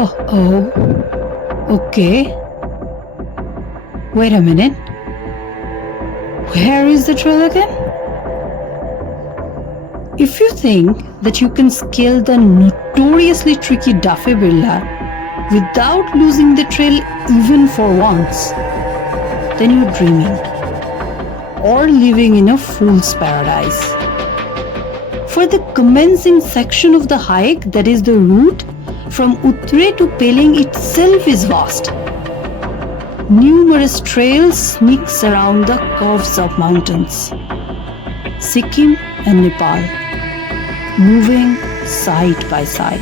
Oh, okay. Wait a minute. Where is the trail again? If you think that you can scale the notoriously tricky Dafebirla without losing the trail even for once, then you're dreaming or living in a fool's paradise. For the commencing section of the hike, that is the route from Utre to Pelling itself is vast. Numerous trails sneak around the curves of mountains, Sikkim and Nepal, moving side by side.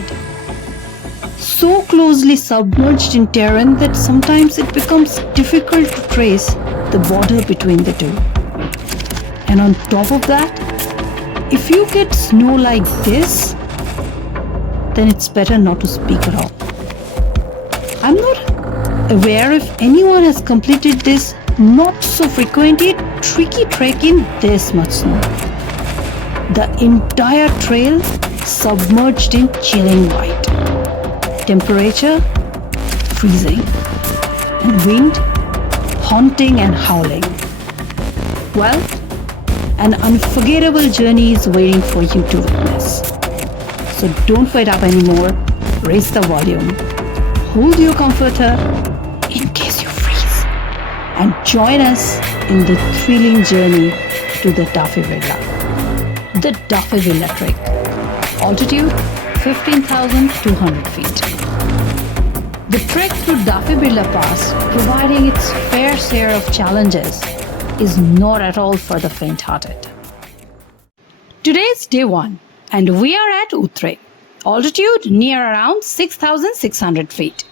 So closely submerged in terrain that sometimes it becomes difficult to trace the border between the two. And on top of that, if you get snow like this, then it's better not to speak at all. I'm not aware if anyone has completed this not so frequented tricky trek in this much snow. The entire trail submerged in chilling white. Temperature freezing, and wind haunting and howling. Well, an unforgettable journey is waiting for you to witness. So don't wait up anymore, raise the volume, hold your comforter in case you freeze, and join us in the thrilling journey to the Dafebirla. The Dafebirla Trek. Altitude 15,200 feet. The trek through Dafeybhir Pass, providing its fair share of challenges, is not at all for the faint-hearted. Today is day 1 and we are at Utre. Altitude near around 6,600 feet.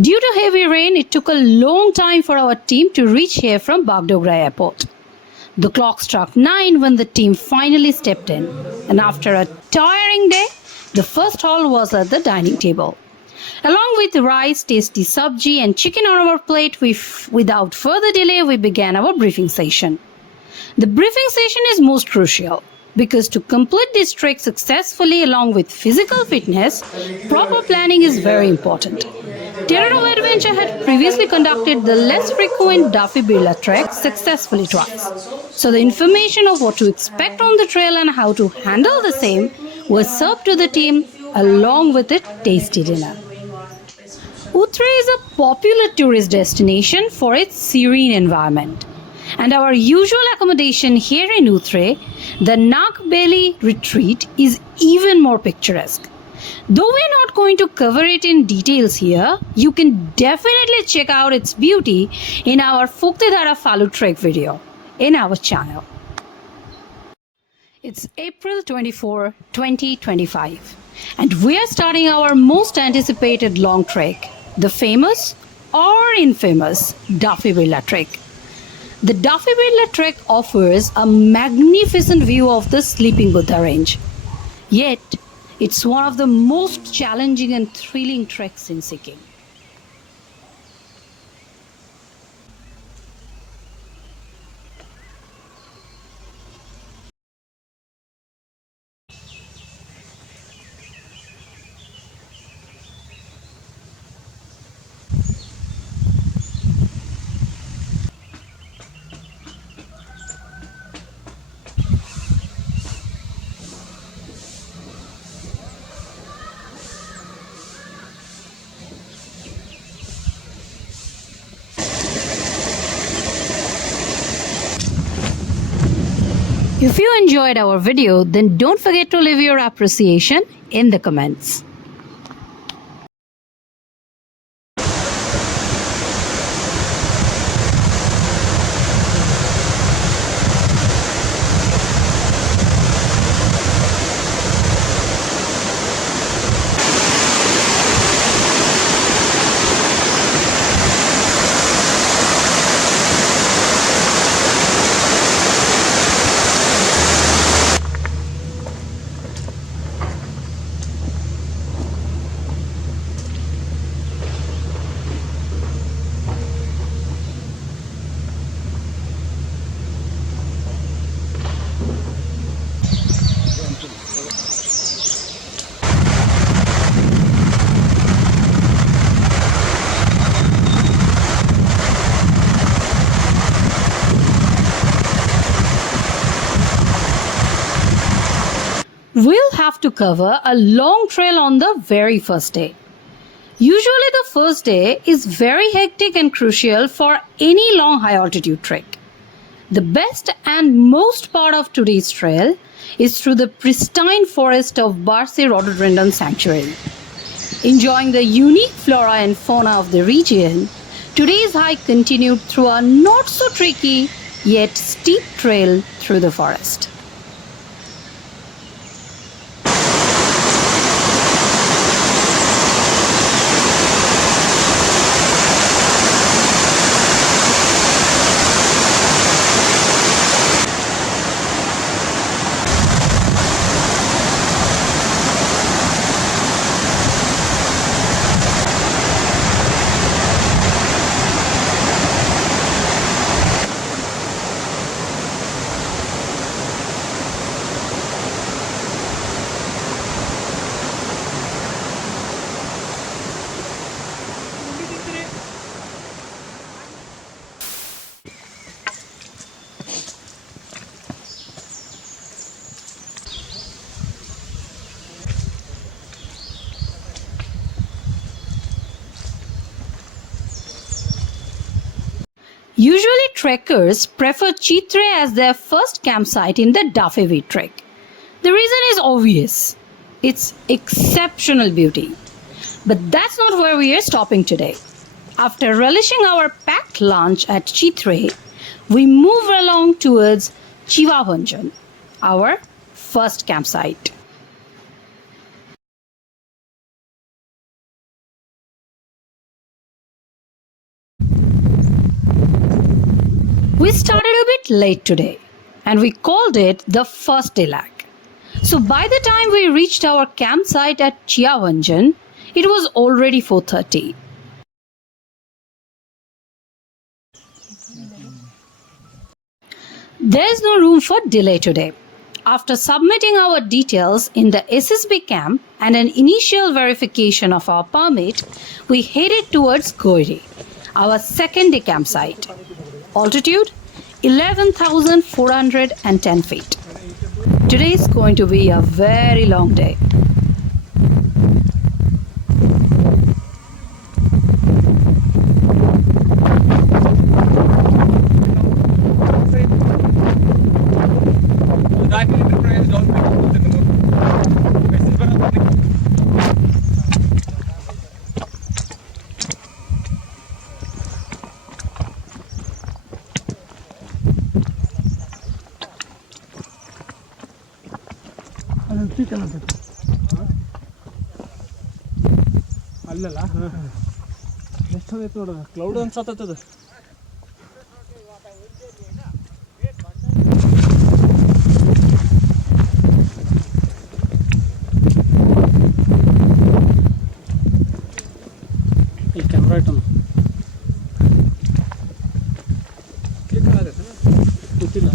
Due to heavy rain, it took a long time for our team to reach here from Bagdogra Airport. The clock struck 9 when the team finally stepped in, and after a tiring day, the first halt was at the dining table. Along with rice, tasty sabji and chicken on our plate, without further delay, we began our briefing session. The briefing session is most crucial because to complete this trek successfully along with physical fitness, proper planning is very important. Terror of Adventure had previously conducted the less frequent Dafebirla trek successfully twice. So the information of what to expect on the trail and how to handle the same was served to the team along with a tasty dinner. Utre is a popular tourist destination for its serene environment. And our usual accommodation here in Utre, the Nayapatal retreat, is even more picturesque. Though we're not going to cover it in details here, you can definitely check out its beauty in our Fuktedara Falu Trek video in our channel. It's April 24, 2025, and we are starting our most anticipated long trek, the famous or infamous Dafebirla Trek. The Dafebirla Trek offers a magnificent view of the Sleeping Buddha range. Yet, it's one of the most challenging and thrilling treks in Sikkim. If you enjoyed our video, then don't forget to leave your appreciation in the comments. have to cover a long trail on the very first day. Usually the first day is very hectic and crucial for any long high altitude trek. The best and most part of today's trail is through the pristine forest of Barse Rhododendron Sanctuary. Enjoying the unique flora and fauna of the region, today's hike continued through a not so tricky yet steep trail through the forest. Usually trekkers prefer Utre as their first campsite in the Dafeybhir Trek. The reason is obvious. It's exceptional beauty. But that's not where we are stopping today. After relishing our packed lunch at Utre, we move along towards Chihuahua, our first campsite. We started a bit late today and we called it the first day lag. So by the time we reached our campsite at Chihuahua, it was already 4:30. There's no room for delay today. After submitting our details in the SSB camp and an initial verification of our permit, we headed towards Gairi, our second day campsite. Altitude 11,410 feet. Today is going to be a very long day. ಅಲ್ಲಲ್ಲ ಎಷ್ಟೊಂದೈತೆ ನೋಡ cloud ಅನ್ಸತ್ತದ ಈ camera item ಗೊತ್ತಿಲ್ಲ.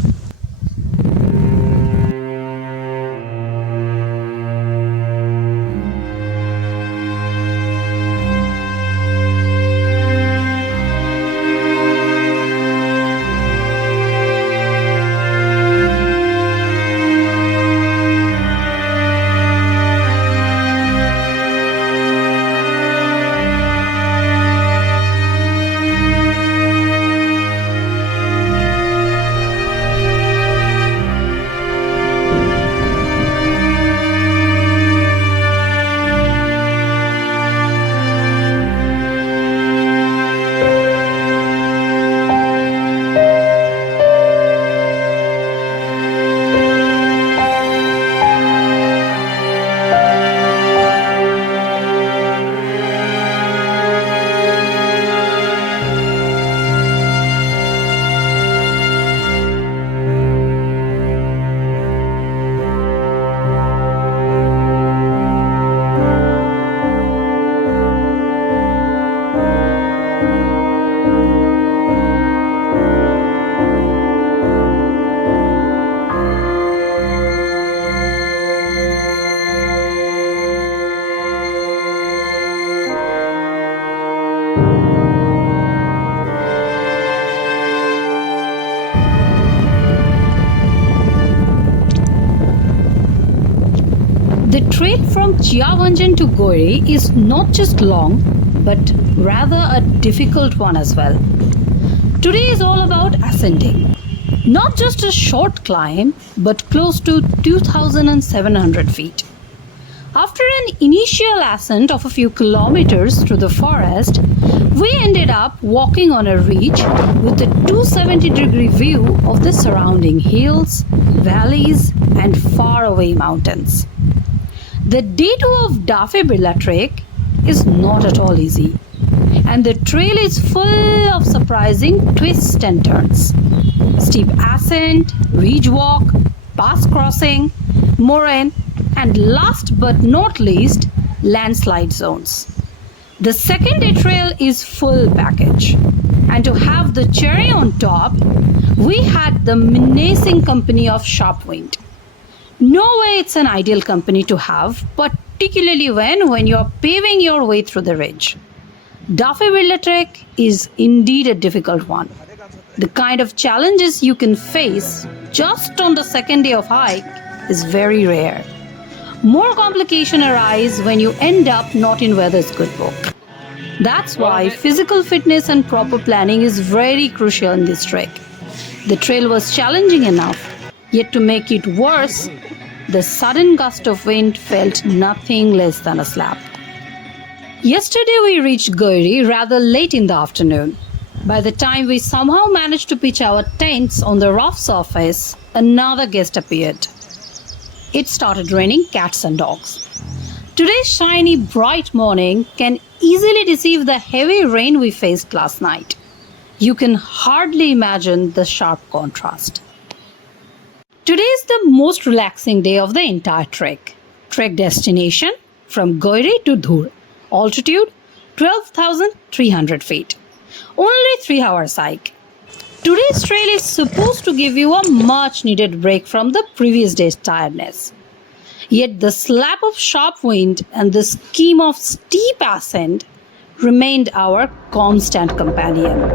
from Chihuahua to Gairi is not just long, but rather a difficult one as well. Today is all about ascending. Not just a short climb, but close to 2,700 feet. After an initial ascent of a few kilometers through the forest, we ended up walking on a ridge with a 270-degree view of the surrounding hills, valleys, and faraway mountains. The day 2 of Dafebirla Trek is not at all easy, and the trail is full of surprising twists and turns. Steep ascent, ridge walk, pass crossing, moraine, and last but not least, landslide zones. The second day trail is full package, and to have the cherry on top, we had the menacing company of sharp wind. No way it's an ideal company to have, particularly when you're paving your way through the ridge. Dafeybirla Trek is indeed a difficult one. The kind of challenges you can face just on the second day of hike is very rare. More complications arise when you end up not in weather's good book. That's why physical fitness and proper planning is very crucial in this trek. The trail was challenging enough, yet to make it worse, the sudden gust of wind felt nothing less than a slap. Yesterday we reached Gairi rather late in the afternoon. By the time we somehow managed to pitch our tents on the rough surface, another guest appeared. It started raining cats and dogs. Today's shiny, bright morning can easily deceive the heavy rain we faced last night. You can hardly imagine the sharp contrast. Today is the most relaxing day of the entire trek. Trek destination from Gairi to Dhur. Altitude 12,300 feet. Only 3 hours hike. Today's trail is supposed to give you a much needed break from the previous day's tiredness. Yet the slap of sharp wind and the scheme of steep ascent remained our constant companion.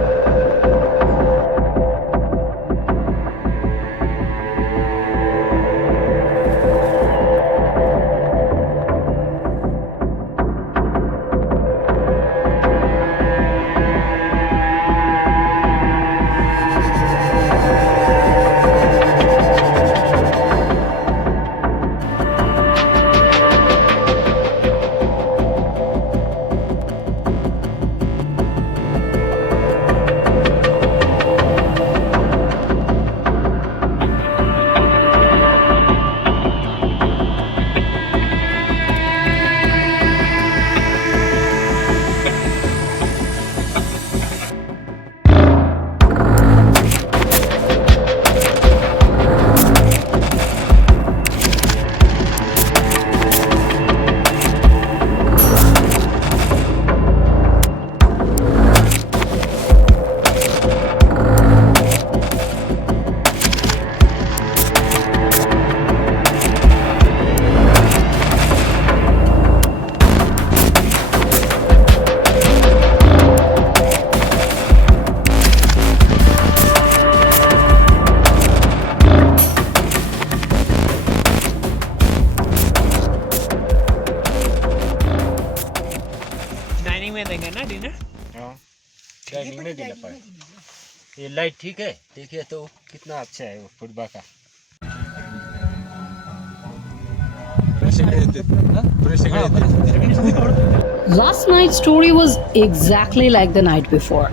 Dining में भी ना पाए। ये light ठीक है, देखिए तो कितना अच्छा है वो फुटबॉल का। Last night's story was exactly like the night before.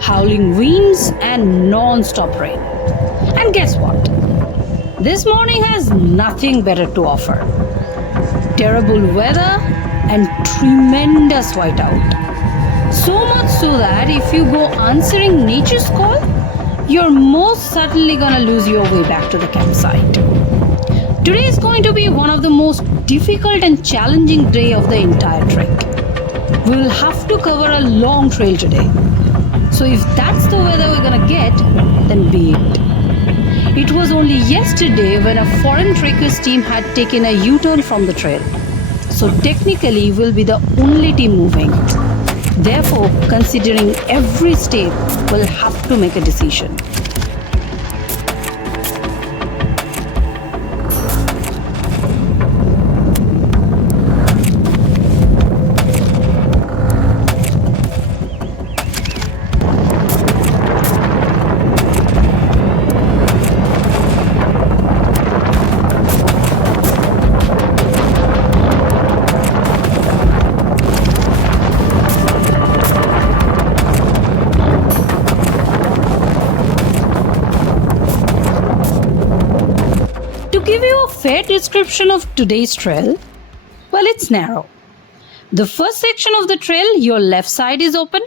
Howling winds and non-stop rain. And guess what? This morning has nothing better to offer. Terrible weather and tremendous whiteout. So much so that if you go answering nature's call, you're most certainly gonna lose your way back to the campsite. Today is going to be one of the most difficult and challenging day of the entire trek. We will have to cover a long trail today. So if that's the weather we're gonna get, then be it. It was only yesterday when a foreign trekkers team had taken a U-turn from the trail. So technically we'll be the only team moving. Therefore, considering every step, we'll have to make a decision. description of today's trail? Well, it's narrow. The first section of the trail, your left side is open,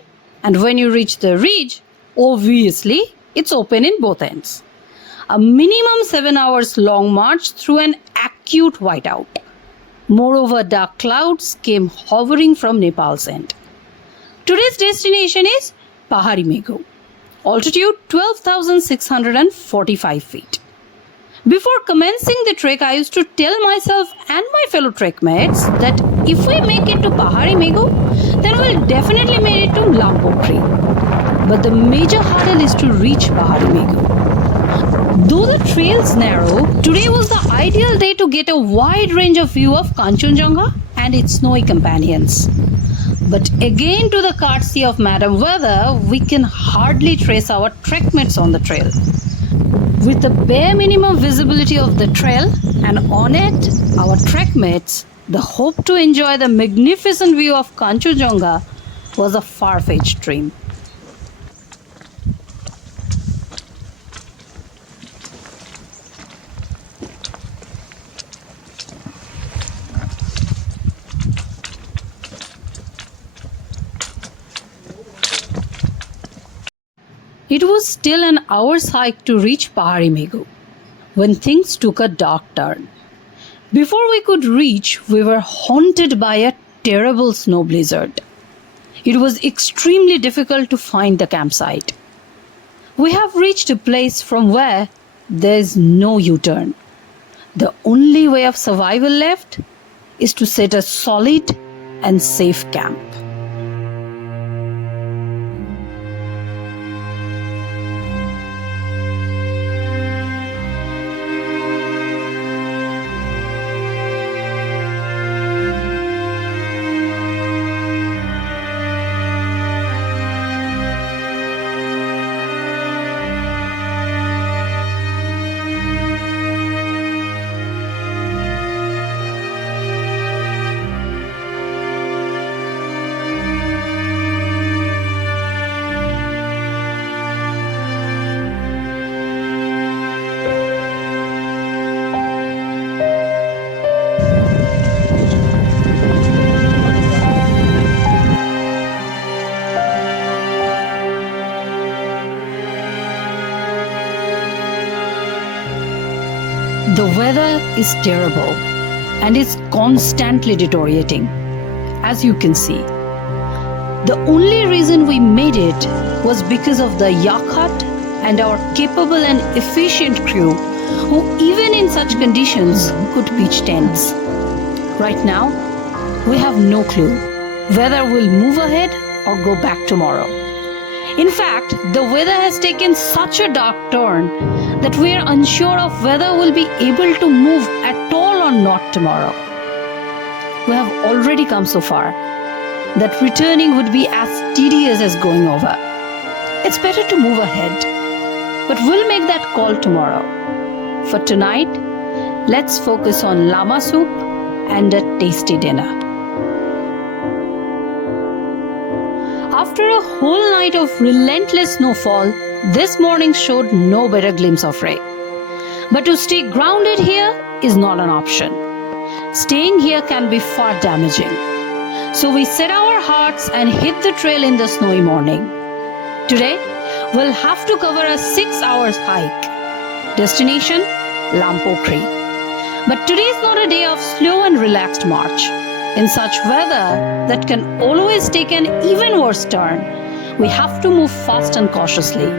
and when you reach the ridge, obviously, it's open in both ends. A minimum 7 hours long march through an acute whiteout. Moreover, dark clouds came hovering from Nepal's end. Today's destination is Paharimegu, altitude 12,645 feet. Before commencing the trek, I used to tell myself and my fellow trek mates that if we make it to Paharimegu, then we'll definitely make it to Lampokri. But the major hurdle is to reach Paharimegu. Though the trail's narrow, today was the ideal day to get a wide range of view of Kanchenjunga and its snowy companions. But again, to the courtesy of Madam Weather, we can hardly trace our trek mates on the trail. With the bare minimum visibility of the trail and on it, our trek mates, the hope to enjoy the magnificent view of Kanchenjunga was a far-fetched dream. It was still an hour's hike to reach Paharimegu when things took a dark turn. Before we could reach, we were haunted by a terrible snow blizzard. It was extremely difficult to find the campsite. We have reached a place from where there is no U-turn. The only way of survival left is to set a solid and safe camp. The weather is terrible and is constantly deteriorating, as you can see. The only reason we made it was because of the yak hut and our capable and efficient crew who even in such conditions could pitch tents. Right now, we have no clue whether we'll move ahead or go back tomorrow. In fact, the weather has taken such a dark turn that we are unsure of whether we'll be able to move at all or not tomorrow. We have already come so far that returning would be as tedious as going over. It's better to move ahead, but we'll make that call tomorrow. For tonight, let's focus on llama soup and a tasty dinner. After a whole night of relentless snowfall, this morning showed no better glimpse of rain. But to stay grounded here is not an option. Staying here can be far damaging. So we set our hearts and hit the trail in the snowy morning. Today, we'll have to cover a 6 hours hike. Destination, Lampokri. But today is not a day of slow and relaxed march. In such weather that can always take an even worse turn, we have to move fast and cautiously.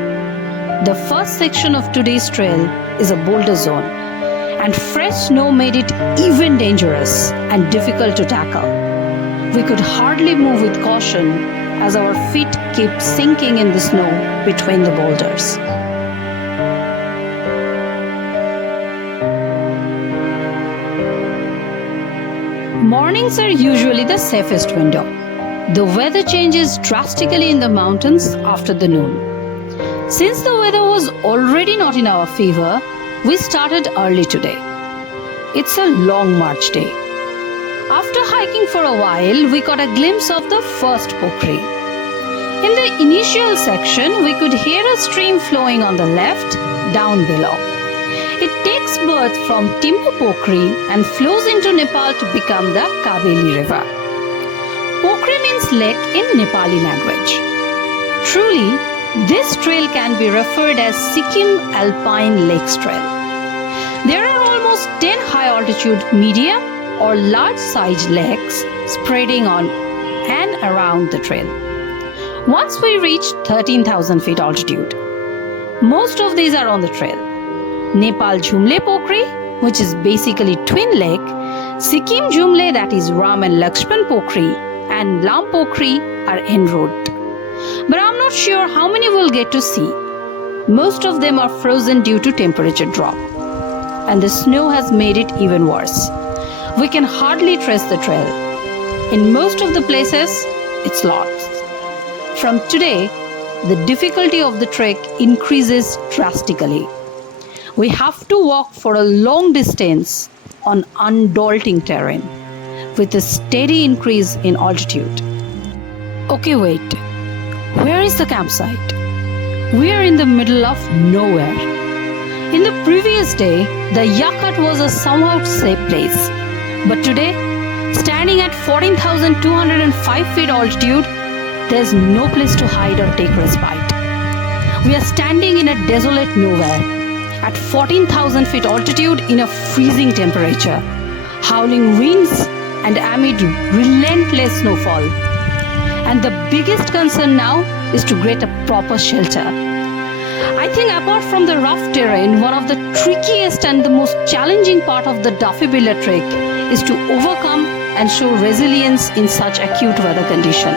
The first section of today's trail is a boulder zone, and fresh snow made it even dangerous and difficult to tackle. We could hardly move with caution as our feet kept sinking in the snow between the boulders. Mornings are usually the safest window. The weather changes drastically in the mountains after the noon. Since the weather was already not in our favor, we started early today. It's a long march day. After hiking for a while, we got a glimpse of the first pokri. In the initial section, we could hear a stream flowing on the left, down below. It takes birth from Pokri and flows into Nepal to become the Kaveri River. Pokri means lake in Nepali language. Truly, this trail can be referred as Sikkim Alpine Lakes Trail. There are almost 10 high-altitude medium or large-sized lakes spreading on and around the trail. Once we reach 13,000 feet altitude, most of these are on the trail. Nepal Jumle Pokri, which is basically twin lake, Sikkim Jumle, that is Ram and Lakshman Pokri, and Lampokri are en route. But I'm not sure how many we'll get to see. Most of them are frozen due to temperature drop. And the snow has made it even worse. We can hardly trace the trail. In most of the places, it's lost. From today, the difficulty of the trek increases drastically. We have to walk for a long distance on undaunting terrain with a steady increase in altitude. Okay, wait. Where is the campsite? We are in the middle of nowhere. In the previous day, the Yakat was a somewhat safe place. But today, standing at 14,205 feet altitude, there's no place to hide or take respite. We are standing in a desolate nowhere at 14,000 feet altitude in a freezing temperature, howling winds and amid relentless snowfall. And the biggest concern now is to get a proper shelter. I think apart from the rough terrain, one of the trickiest and the most challenging part of the Dafebirla Trek is to overcome and show resilience in such acute weather condition.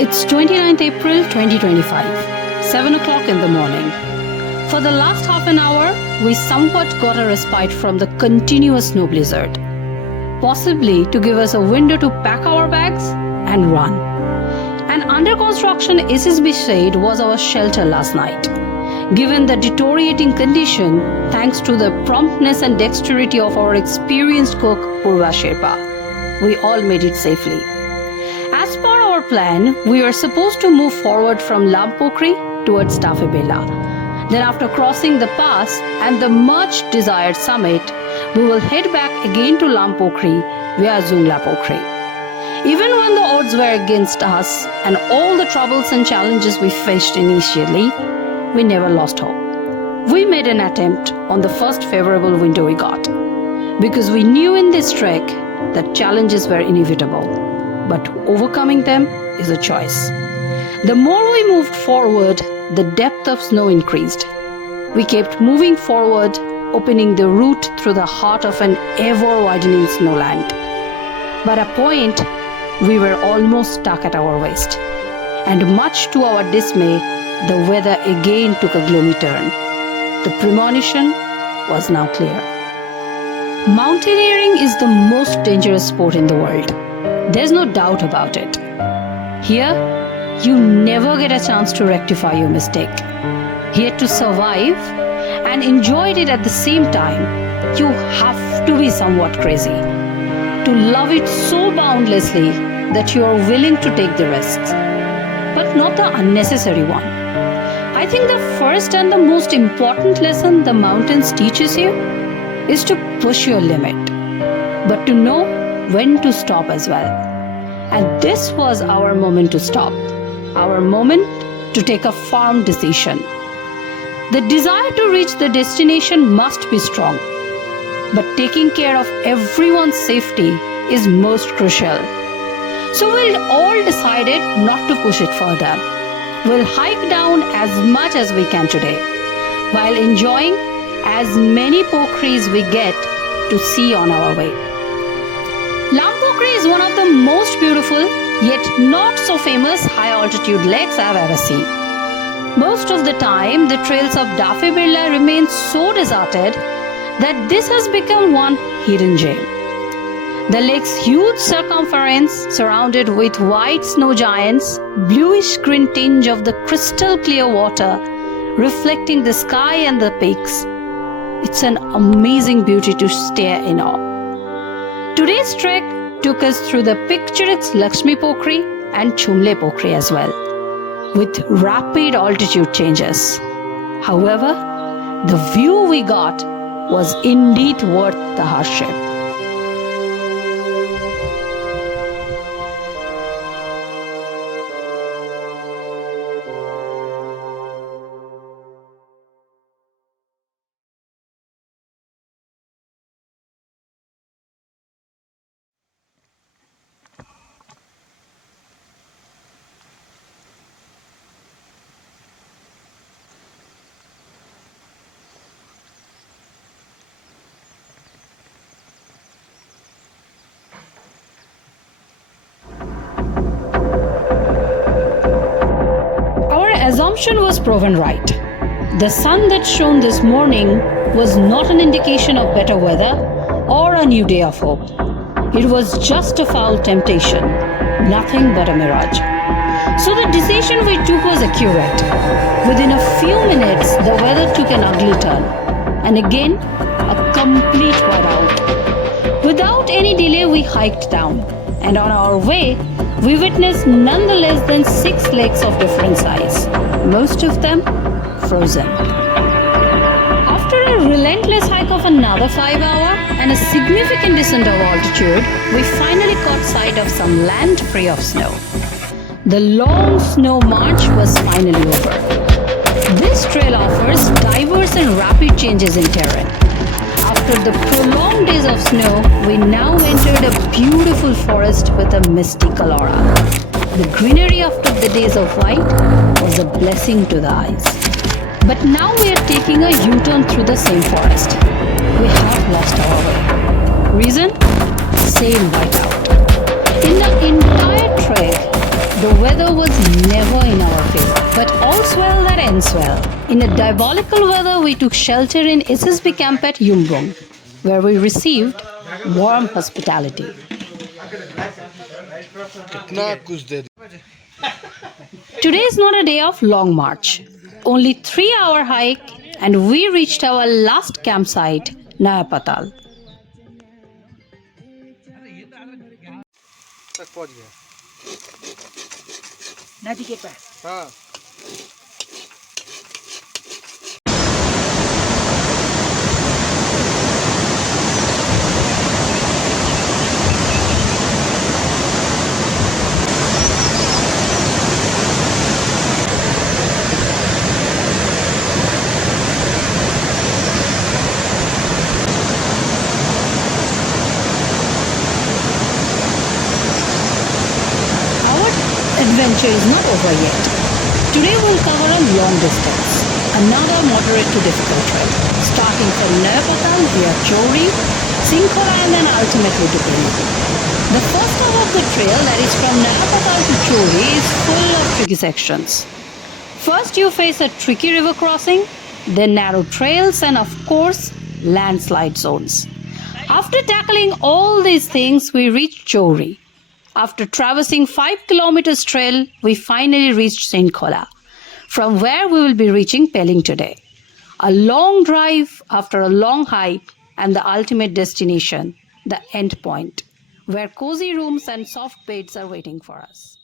It's 29th April 2025, 7 o'clock in the morning. For the last half an hour, we somewhat got a respite from the continuous snow blizzard, possibly to give us a window to pack our bags and run. An under construction SSB shade was our shelter last night. Given the deteriorating condition, thanks to the promptness and dexterity of our experienced cook Purva Sherpa, we all made it safely. As per our plan, we were supposed to move forward from Lampokri towards Dafebirla. Then after crossing the pass and the much desired summit, we will head back again to Lampokri via Lampokri. Even when the odds were against us and all the troubles and challenges we faced initially, we never lost hope. We made an attempt on the first favorable window we got, because we knew in this trek that challenges were inevitable, but overcoming them is a choice. The more we moved forward, the depth of snow increased. We kept moving forward, opening the route through the heart of an ever-widening snowland. But at a point, we were almost stuck at our waist. And much to our dismay, the weather again took a gloomy turn. The premonition was now clear. Mountaineering is the most dangerous sport in the world. There's no doubt about it. Here, you never get a chance to rectify your mistake. Here to survive and enjoy it at the same time, you have to be somewhat crazy. To love it so boundlessly that you are willing to take the risks, but not the unnecessary one. I think the first and the most important lesson the mountains teaches you is to push your limit, but to know when to stop as well. And this was our moment to stop, our moment to take a firm decision. The desire to reach the destination must be strong, but taking care of everyone's safety is most crucial. So we'll all decided not to push it further. We'll hike down as much as we can today, while enjoying as many pokris we get to see on our way. Lampokri is one of the most beautiful, yet not so famous high-altitude lakes I've ever seen. Most of the time, the trails of Dafebirla remain so deserted that this has become one hidden gem. The lake's huge circumference, surrounded with white snow giants, bluish-green tinge of the crystal-clear water, reflecting the sky and the peaks. It's an amazing beauty to stare in awe. Today's trek took us through the picturesque Lakshmi Pokri and Chumle Pokri as well, with rapid altitude changes. However, the view we got was indeed worth the hardship. Assumption was proven right. The sun that shone this morning was not an indication of better weather or a new day of hope. It was just a foul temptation, nothing but a mirage. So the decision we took was accurate. Within a few minutes, the weather took an ugly turn, and again, a complete whiteout. Without any delay, we hiked down, and on our way, we witnessed none less than 6 lakes of different size, most of them frozen. After a relentless hike of another 5 hours and a significant descent of altitude, we finally caught sight of some land free of snow. The long snow march was finally over. This trail offers diverse and rapid changes in terrain. After the prolonged days of snow, we now entered a beautiful forest with a mystical aura. The greenery after the days of white was a blessing to the eyes. But now we are taking a U-turn through the same forest. We have lost our way. Reason? Same whiteout. In the entire trek, the weather was never in our favor, but all's well that ends well. In a diabolical weather, we took shelter in SSB camp at Yumbung, where we received warm hospitality. Today is not a day of long march. Only 3-hour hike, and we reached our last campsite, Nayapatal. नदी के पास हाँ Adventure is not over yet. Today we'll cover a long distance, another moderate to difficult trail, starting from Nayapatal via Chowri, Senkhola and then ultimately to Peling. The first half of the trail, that is from Nayapatal to Chowri, is full of tricky sections. First you face a tricky river crossing, then narrow trails and of course landslide zones. After tackling all these things, we reached Chowri. After traversing 5 kilometers trail, we finally reached Senkhola, from where we will be reaching Pelling today. A long drive after a long hike and the ultimate destination, the end point, where cozy rooms and soft beds are waiting for us.